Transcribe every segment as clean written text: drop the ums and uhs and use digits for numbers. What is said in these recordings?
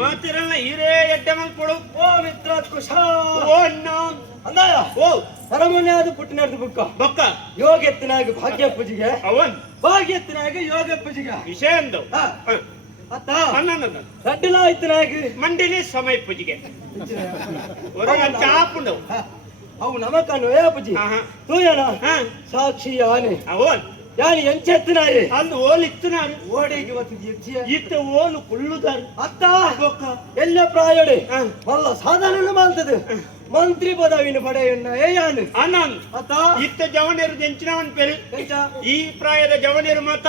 ಮಾತಿರಲ್ಲ ಹಿರೇ ಎಡ್ಡೆ ಮಲ್ಪಡು ಓ ಮಿತ್ರ ಕುಶ ಓ ಅಣ್ಣ ಅಂದಾಯ ಓ ಅರಮನೆ ಅದು ಪುಟ್ಟಿನರ್ದು ಬುಕ್ಕ ಬೊಕ್ಕ ಯೋಗೆತ್ತಿನಾಗ ಭಾಗ್ಯ ಪೂಜೆಗೆ ಅವನ್ ಭಾಗ್ಯತ್ತಿನಾಗ ಯೋಗ ಪೂಜೆಗೆ ವಿಷಯ ಅಂದವು ಅತ್ತ ಅನ್ನ ರಡ್ಡಿಲ ಇತ್ತಿನಾಗ ಮಂಡಿಲಿ ಸಮಯ ಪೂಜೆಗೆ ಚಾಪುಂಡವು ಅವು ನಮಕನ್ನು ಏ ಪೂಜಿ ತೂಯಣ ಸಾಕ್ಷಿ ಆನೆ ಅವನ್ ಯಾನಿ ಎಂಚೆತ್ತಿನಾಯಿ ಅಲ್ಲಿ ಓಲ್ ಇತ್ತನಾರು ಓಡಿಗೆ ಇವತ್ತು ಇತ್ತ ಓಲು ಕುಳ್ಳುದಾರು ಅತ್ತ ಎಲ್ಲ ಪ್ರಾಯಡೆ ಮಲ್ಲ ಸಾಧಾರಣ ಮಾಡ್ತದೆ ಮಂತ್ರಿ ಪದವಿನ ಪಡೆಯನ್ನ ಏಯಾನು ಆನಂದ್ ಅತ್ತ ಇತ್ತ ಜವನೇರು ದೆಂಚಿನವನ್ ಪೆರು ಎಂಚ ಈ ಪ್ರಾಯದ ಜವನೇರು ಮಾತ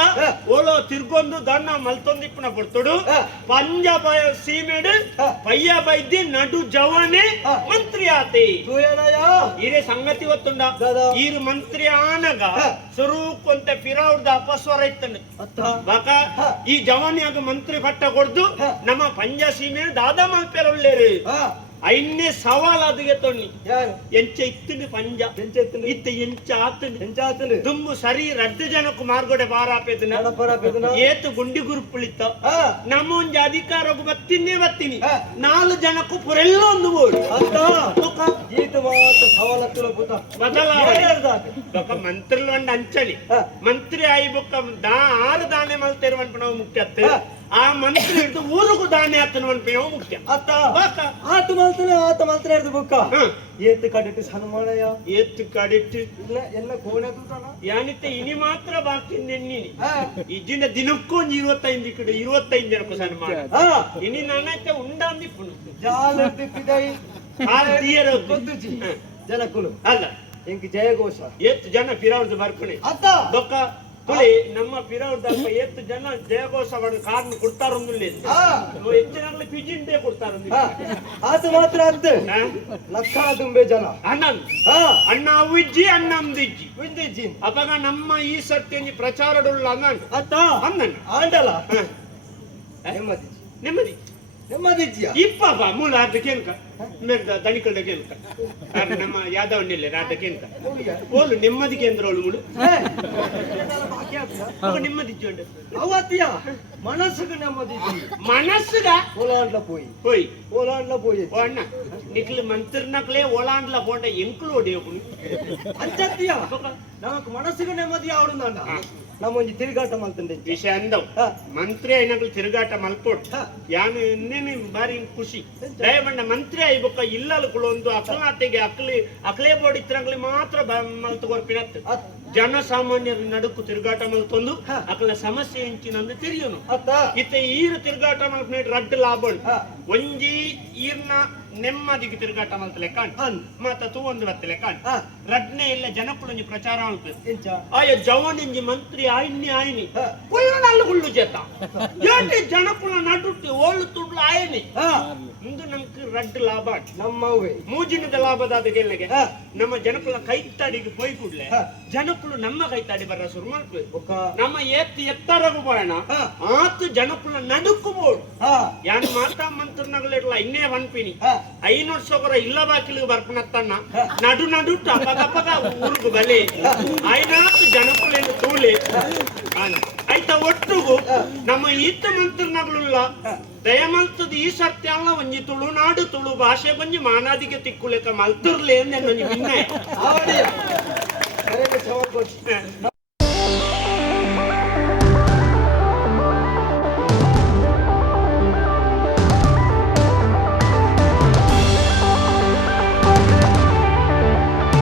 ಓಲೋ ತಿರ್ಗೊಂದು ದನ್ನ ಮಲ್ತೊಂದಿಪ್ಪನ ಬಿಡ್ತುಡು ಪಂಜ ಸೀಮೆಡು ಪಯ್ಯ ಬೈದ್ದಿ ನಡು ಜವನೆ ಮಂತ್ರಿ ಆತೆ ತೂಯಣಯ ಇರೇ ಸಂಗತಿ ಗೊತ್ತುಂಡ ಈರು ಮಂತ್ರಿ ಆನಗ ಸ್ವರೂಪಂತ ಪಿರಾವ್ದ ಅಪಸ್ವರ ಇತ್ತಂಡು ಅತ್ತ ಬಾಕ ಈ ಜವನಿಯಾಗ ಮಂತ್ರಿ ಪಟ್ಟ ಕೊಡ್ದು ನಮ್ಮ ಪಂಜ ಸೀಮೆ ದಾದಾ ಮಲ್ಪೆರೊಳ್ಳೇರು ಐನ್ನೇ ಸವಾಲ್ ಅದಿಗೆ ತೊಣ್ಣಿ ಯಾರು ಎಂಚ ಇತ್ತಿನ ಪಂಜ ಎಂಚೆತ್ತಿನ ಇತ್ತ ಎಂಚ ಆತನ ಎಂಚಾತನು ದುಂಬು ಸರಿ ರಡ್ಡು ಜನಕ್ಕೂ ಮಾರ್ಗೋಡೆ ಬಾರಾಪೇದನ ನಡಪರಪೆದನ ಏತು ಗುಂಡಿ ಗುರುಪುಳಿತ ನಮ್ಮ ಒಂಜಿ ಅಧಿಕಾರಕ್ಕೂ ಬತ್ತೀನಿ 4 ಜನಕ್ಕೂ ಪುರೆಲ್ಲ ಒಂದು ಬೋಡು ಅಂತ ಈತ ಮಾತ್ರ ಸವಾಲತ್ತುಲ ಪುತ ಬೊಕ್ಕ ಮಂತ್ರಿಲು ಒಂದ್ ಅಂಚಲಿ ಮಂತ್ರಿ ಆಯಿ ಬೊಕ್ಕ 6 ದಾನೆ ಮಲ್ತೇರುವಂತ ನಾವು ಮುಖ್ಯ ಆ ಮಂತ್ರಿ ಹಿಡಿದು ಊರಿಗೂ ದಾನೆ ಆತನವನ್ಪ ನಾವು ಮುಖ್ಯ ಅತ್ತ ಆತ ಮಲ್ತನೆ ಹಿಡಿದು ಬುಕ್ಕ ಏತ್ ಕಡಿಟ್ಟು ಸನ್ಮಾನಯ ಏತ್ತು ಕಡಿಟ್ಟು ಎಲ್ಲ ಕೋಣೆ ತೂತನ ಯಾನಿತ್ತೆ ಇನಿ ಮಾತ್ರ ಬಾಕಿ ನೆನ್ನಿನಿ ಇಜ್ಜಿನ ದಿನಕ್ಕೂ 25 ಜನಕ್ಕೂ ಸನ್ಮಾನ ಇನಿ ನಾನೈತೆ ಉಂಡಾಂದಿಪ್ಪುನು ಜಾಲ ತಿಪ್ಪಿದೈ ಗೊತ್ತುಜಿ ಜನಕುಲು ಅಲ್ಲ ಎಂಕ್ ಜಯಘೋಷ ಎತ್ತು ಜನ ಪಿರಾವ್ದು ಬರ್ಕೊಣಿ ಅತ್ತ ಬೊಕ್ಕ ತುಳಿ ನಮ್ಮ ಪಿರಾವ್ದಪ್ಪ ಎತ್ತು ಜನ ಜಯಘೋಷ ಕಾರ್ನ ಕೊಡ್ತಾರೊಂದು ಹೆಚ್ಚಿನಾಗ್ಲಿ ಪಿಜಿಂಡೆ ಕೊಡ್ತಾರೊಂದು ಆತ ಮಾತ್ರ ಅದ್ದ ಲಕ್ಷಣ ತುಂಬೆ ಜನ ಅಣ್ಣ ಅವಿಜ್ಜಿ ಅಣ್ಣ ಅಂದಿಜ್ಜಿ ವಿಂದಿಜ್ಜಿ ಅಪಗ ನಮ್ಮ ಈ ಸತ್ಯ ಪ್ರಚಾರಡುಳ್ಳ ಅನ್ನ ಅತ್ತ ಅಂದಣ್ಣ ಆಂಡಲ ನೆಮ್ಮದಿ ನೆಮ್ಮದಿಜ್ಜಿಯ ಇಪ್ಪಪ್ಪ ಮೂಲ ಅರ್ಧ ಕೇಳ್ಕ ದಣಿಕಲ್ದ ಕೇಳ್ಕ ನಮ್ಮ ಯಾದವಣ್ಣಿಲ್ಲ ಅರ್ಧ ಕೇಳ್ಕ ಓಲು ನೆಮ್ಮದಿ ಕೇಂದ್ರ ಅವಳು ಮುಳು ನೆಮ್ಮದಿಜ್ಜಿ ಅವತ್ತಿಯ ಮನಸ್ಸುಗ ನೆಮ್ಮದಿ ಮನಸ್ಸುಗ ಓಲಾಂಡ್ಲ போய் ಓಲಾಂಡ್ಲ போய் ಓ ಅಣ್ಣ ನಿಕ್ಲು ಮಂತ್ರನಕ್ಲೇ ಓಲಾಂಡ್ಲ போட்ட ಎಂಕ್ಲು ಒಡಿಯೋಕು ಅಂಚತ್ತಿಯ ನಮಕ್ ಮನಸ್ಸುಗ ನೆಮ್ಮದಿ ಆವಡುಂದ ನಮ್ಮ ಒಂಜಿ ತಿರುಗಾಟ ಮಲ್ತಂಡೆ ವಿಷಯ ಅಂದವ್ ಮಂತ್ರಿ ಐನಕ್ಲು ತಿರುಗಾಟ ಮಲ್ಪೋಟ್ ಯಾನು ಇನ್ನೇನು ಬಾರಿ ಖುಷಿ ದಯಬಂಡ ಮಂತ್ರಿ ಐಬೊಕ್ಕ ಇಲ್ಲಲ್ಕುಳು ಒಂದು ಅಕ್ಲಾತೆಗೆ ಅಕ್ಲೇ ಬೋರ್ಡ್ ಇತ್ತರಂಗ್ಲಿ ಮಾತ್ರ ಮಲ್ತು ಕೊರ್ಪಿನತ್ ಜನಸಾಮಾನ್ಯರ ನಡುಕು ತಿರುಗಾಟ ಮಲ್ತೊಂದು ಅಕ್ಲ ಸಮಸ್ಯೆ ಹೆಂಚಿನಂದು ತಿರಿಯೋನು ಇತ್ತ ಈರು ತಿರುಗಾಟ ಮಲ್ಪನ ರಡ್ಡು ಲಾಭ ಒಂಜಿ ಈರ್ನ ನೆಮ್ಮದಿಗೆ ತಿರುಗಾಟ ಮಲ್ತಲೆ ಕಾಣ್ ಮತ್ತ ತೂ ಒಂದು ಬತ್ತಲೆ ಕಾಣ್ ರಡ್ನೆ ಇಲ್ಲ ಜನಕ್ಕುಳೊಂಜಿ ಪ್ರಚಾರ ಮಲ್ಪೆ ಆಯ ಜವನಿಂಜಿ ಮಂತ್ರಿ ಆಯ್ನಿ ಕುಳ್ಳನಲ್ಲ ಹುಳ್ಳು ಜೇತ ಏಟಿ ಜನಕ್ಕುಳ ನಡುಟ್ಟಿ ಓಳು ತುಡ್ಲು ಆಯ್ನಿ ಇಂದು ನಮ್ಗೆ ರಡ್ಡು ಲಾಭ ನಮ್ಮವೇ ಮೂಜಿನದ ಲಾಭದಾದ ಗೆಲ್ಲೆಗೆ ನಮ್ಮ ಜನಕ್ಕುಳ ಕೈತಾಡಿಗೆ ಪೋಯ್ ಕೂಡ್ಲೆ ಜನಕ್ಕುಳು ನಮ್ಮ ಕೈತಾಡಿ ಬರ ಶುರು ಮಾಡ್ಬೇಕು ನಮ್ಮ ಎತ್ತರಗು ಬರೋಣ ಆತು ಜನಕ್ಕುಳ ನಡುಕು ಬೋಡು ಯಾನ್ ಮಾತಾ ಮಂತ್ರನಗಳಿರ್ಲ ಇನ್ನೇ ವನ್ಪಿನಿ 500 ಸೊಗರ ಇಲ್ಲ ಬಾಕಿಲಿಗೆ ಬರ್ಪನತ್ತಣ್ಣ ನಡುಟ್ಟು ಅಪಗಪಗ ಊರ್ಗು ಬಲೆ ಆಯ್ನಾತು ಜನಕ್ಕುಳೇನು ತೂಳೆ ಆಯ್ತಾ ಒಟ್ಟುಗು ನಮ್ಮ ಈತ ಮಂತ್ರನಗಳುಲ್ಲ ದಯಮಲ್ತದ ಈ ಸತ್ಯ ಅಲ್ಲ ಒಂಜಿ ತುಳುನಾಡು ತುಳು ಭಾಷೆ ಬಂಜಿ ಮಾನಾದಿಗೆ ತಿಕ್ಕುಲೆಕ್ಕ ಮಲ್ತಿರ್ಲೆ ಅಂದೆ ಭಿನ್ನ